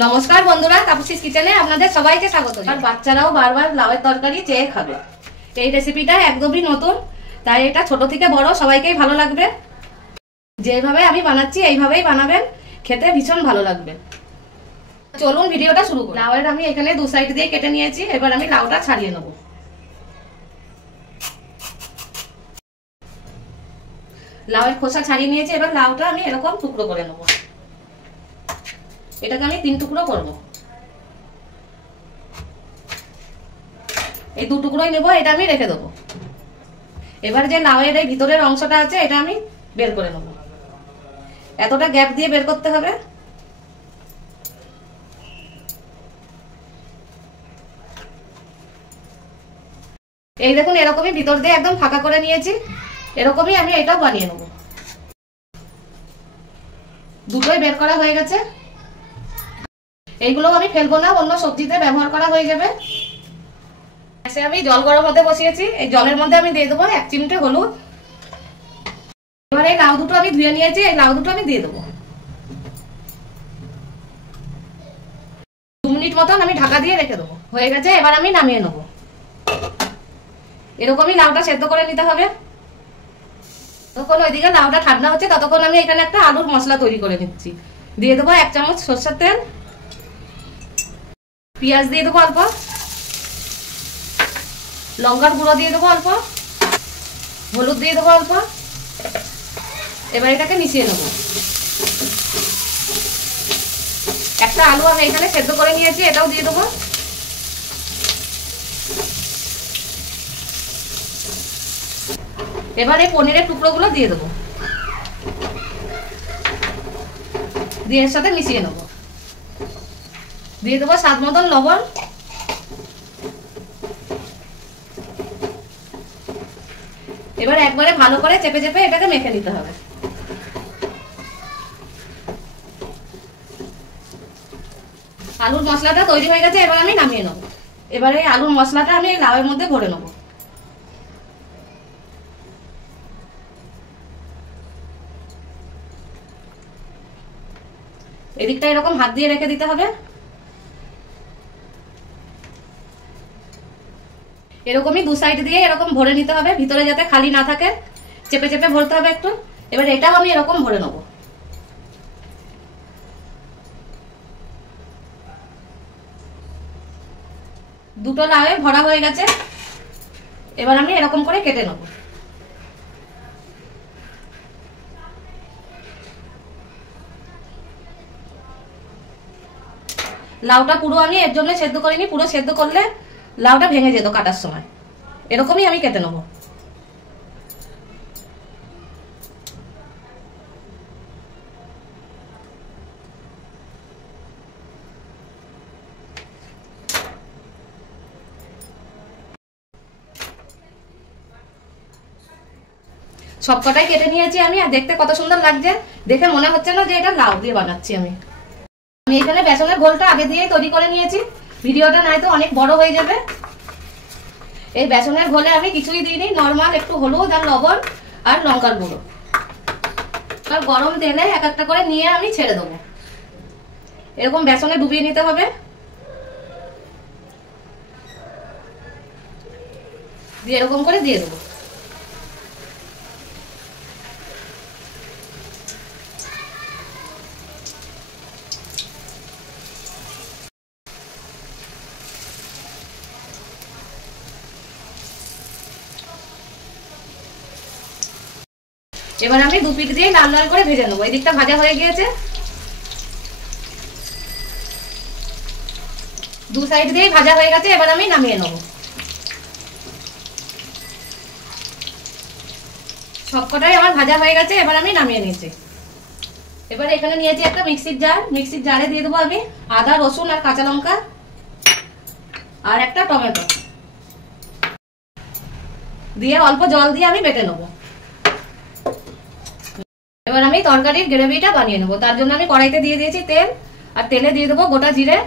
নমস্কার বন্ধুরা, তাপসীস কিচেনে আপনাদের সবাইকে স্বাগত। আর বাচ্চারাও বারবার লাউয়ের তরকারি চেয়ে খাবে। এই রেসিপিটা একদমই নতুন, তাই এটা ছোট থেকে বড় সবাইকেই ভালো লাগবে। যেভাবে আমি বানাচ্ছি এইভাবেই বানাবেন, খেতে ভীষণ ভালো লাগবে। চলুন ভিডিওটা শুরু করি। লাউয়ের আমি এখানে দু সাইড দিয়ে কেটে নিয়েছি, এবার আমি লাউটা ছাড়িয়ে নেব। লাউয়ের খোসা ছাড়িয়ে নিয়েছি, এবার লাউটা আমি এরকম টুকরো করে নেব। এটাকে আমি 3 টুকরো করব। এই 2 টুকরোই নেব, এটা আমি রেখে দেবো। এবার যে লাউয়ের এই ভিতরের অংশটা আছে এটা আমি বের করে নেব। এতটা গ্যাপ দিয়ে বের করতে হবে। এই দেখুন, এরকমই ভিতর দিয়ে একদম ফাঁকা করে নিয়েছি। এরকমই আমি এটাও বানিয়ে নেব। দুটোই বের করা হয়ে গেছে। এইগুলো আমি ফেলবো না, অন্য সবজিতে ব্যবহার করা হয়ে যাবে। আমি জল গরম হতে বসিয়েছি, এই জলের মধ্যে আমি দিয়ে দেবো 1 চিমটে হলুদ। এবার এই লাউ দুটো আমি ধুয়ে নিয়েছি, এই লাউ দুটো আমি দিয়ে দেবো। 2 মিনিট মতন আমি ঢাকা দিয়ে রেখে দেবো। হয়ে গেছে, এবার আমি নামিয়ে নেব। এরকমই লাউটা সেদ্ধ করে নিতে হবে। তখন ওইদিকে লাউটা ঠান্ডা হচ্ছে, ততক্ষণ আমি এখানে একটা আলুর মশলা তৈরি করে নিচ্ছি। দিয়ে দেবো 1 চামচ সরষের তেল, পেঁয়াজ দিয়ে দেবো অল্প, লঙ্কার গুঁড়ো দিয়ে দেবো অল্প, হলুদ দিয়ে দেবো অল্প। এবার এটাকে মিশিয়ে নেব। একটা আলু আমি এখানে সেদ্ধ করে নিয়েছি, এটাও দিয়ে দেবো। এবার এই পনিরের টুকরোগুলো দিয়ে দেবো, দিয়ে এর সাথে মিশিয়ে নেব। দিয়ে দেবো স্বাদ মতন লবণ। এবার একবারে ভালো করে চেপে চেপে এটাকে মেখে নিতে হবে। আলুর মশলাটা তৈরি হয়ে গেছে, এবার আমি নামিয়ে নেব। এবারে আলুর মশলাটা আমি লাউয়ের মধ্যে ভরে নেব। এদিকটা এরকম হাত দিয়ে রেখে দিতে হবে। এরকমই 2 সাইড দিয়ে এরকম ভরে নিতে হবে, ভিতরে যাতে খালি না থাকে। চেপে চেপে ভরতে হবে একটু। এবার এটাও আমি এরকম ভরে নেব। দুটো লাউয়ে ভরা হয়ে গেছে, এবার আমি এরকম করে কেটে নেব। লাউটা পুরো আমি এর জন্য সেদ্ধ করিনি, পুরো সেদ্ধ করলে লাউটা ভেঙে যেত কাটার সময়। এরকমই আমি কেটে নেব। সবকটাই কেটে নিয়েছি আমি, আর দেখতে কত সুন্দর লাগছে। দেখে মনে হচ্ছে না যে এটা লাউ দিয়ে বানাচ্ছি আমি। এখানে বেসনের ঘোলটা আগে দিয়ে তৈরি করে নিয়েছি, ভিডিওটা নয়তো অনেক বড় হয়ে যাবে। এই বেসনের ঘোলে আমি কিছুই দিইনি, নরমাল একটু হলুদ আর লবণ আর লঙ্কার গুঁড়ো। আর গরম তেলে এক একটা করে নিয়ে আমি ছেড়ে দেবো। এরকম বেসনে ডুবিয়ে নিতে হবে, দিয়ে এরকম করে দিয়ে দেবো। এবার আমি 2 পিঠ দিয়ে লাল লাল করে ভেজে নেবো। এই দিকটা ভাজা হয়ে গিয়েছে, 2 সাইড দিয়ে ভাজা হয়ে গেছে। এবার আমি নামিয়ে নেবো। সবকটাই আমার ভাজা হয়ে গেছে, এবার আমি নামিয়ে নিয়েছি। এবার এখানে নিয়েছি একটা মিক্সির জার, মিক্সির জারে দিয়ে দেবো আমি আদা, রসুন আর কাঁচা লঙ্কা আর একটা টমেটো দিয়ে অল্প জল দিয়ে আমি বেটে নেবো। এবার আমি তরকারির গ্রেভিটা বানিয়ে নেবো। তার জন্য আমি কড়াইতে দিয়ে দিয়েছি তেল, আর তেলে দিয়ে দেবো গোটা জিরে,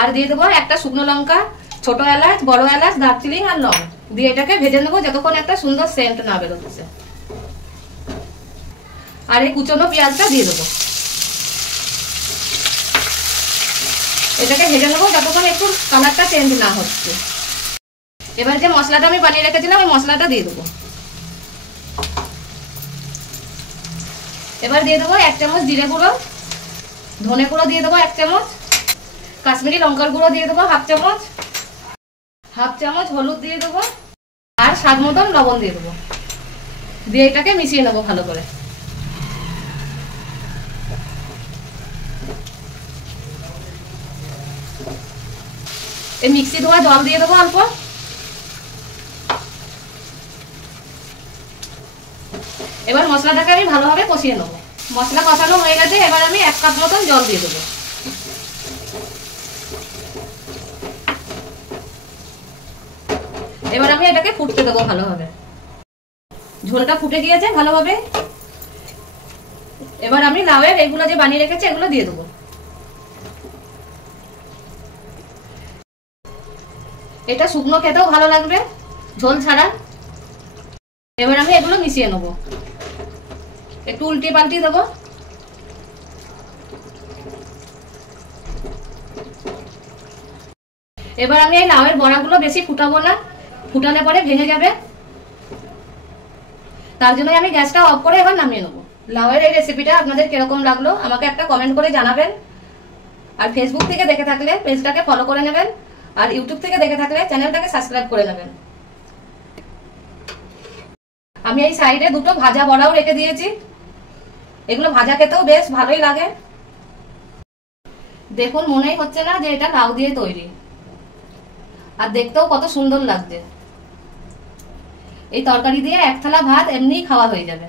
আর দিয়ে দেবো একটা শুকনো লঙ্কা, ছোট এলাচ, বড় এলাচ, দারচিনি আর লং। দিয়ে এটাকে ভেজে নেবো যতক্ষণ একটা সুন্দর সেন্ট না বেরোচ্ছে। আর এই কুচনো পেঁয়াজটা দিয়ে দেবো। এটাকে ভেজে নেবো যতক্ষণ একটু কালারটা চেঞ্জ না হচ্ছে। এবার যে মশলাটা আমি বানিয়ে রেখেছিলাম ওই মশলাটা দিয়ে দেবো। এবার দিয়ে দেবো 1 চামচ জিরে গুঁড়ো, ধনে গুঁড়ো দিয়ে দেবো 1 চামচ, কাশ্মীরি লঙ্কার গুঁড়ো দিয়ে দেবো 1/2 চামচ, 1/2 চামচ হলুদ দিয়ে দেবো, আর স্বাদ মতন লবণ দিয়ে দেবো। দিয়ে এটাকে মিশিয়ে নেবো ভালো করে। এই মিক্সি ধোয়া জল দিয়ে দেবো অল্প। এবার মশলাটাকে আমি ভালোভাবে কষিয়ে নেবো। মশলা কষানো হয়ে গেছে, এবার আমি 1 কাপ মতন জল দিয়ে দেবো। এবার আমি এটাকে ফুটতে দেবো ভালোভাবে। ঝোলটা ফুটে গিয়েছে ভালোভাবে। এবার আমি লাউয়ের এগুলো যে বানিয়ে রেখেছি এগুলো দিয়ে দেবো। এটা শুকনো খেতেও ভালো লাগবে, ঝোল ছাড়া। এবার আমি এগুলো মিশিয়ে নেবো, একটু উল্টে পাল্টে দেবো। এবার আমি এই লাউয়ের বড়াগুলো বেশি ফুটাবো না, ফুটালে পরে ভেঙে যাবে। তার জন্য আমি গ্যাসটা অফ করে এবার নামিয়ে নেবো। লাউয়ের এই রেসিপিটা আপনাদের কিরকম লাগলো আমাকে একটা কমেন্ট করে জানাবেন। আর ফেসবুক থেকে দেখে থাকলে পেজটাকে ফলো করে নেবেন, আর ইউটিউব থেকে দেখে থাকলে চ্যানেলটাকে সাবস্ক্রাইব করে নেবেন। আমি এই সাইডে দুটো ভাজা বড়াও রেখে দিয়েছি, এগুলো ভাজা খেতেও বেশ ভালোই লাগে। দেখুন মনেই হচ্ছে না যে এটা লাউ দিয়ে তৈরি, আর দেখতেও কত সুন্দর লাগছে। এই তরকারি দিয়ে 1 থালা ভাত এমনিই খাওয়া হয়ে যাবে।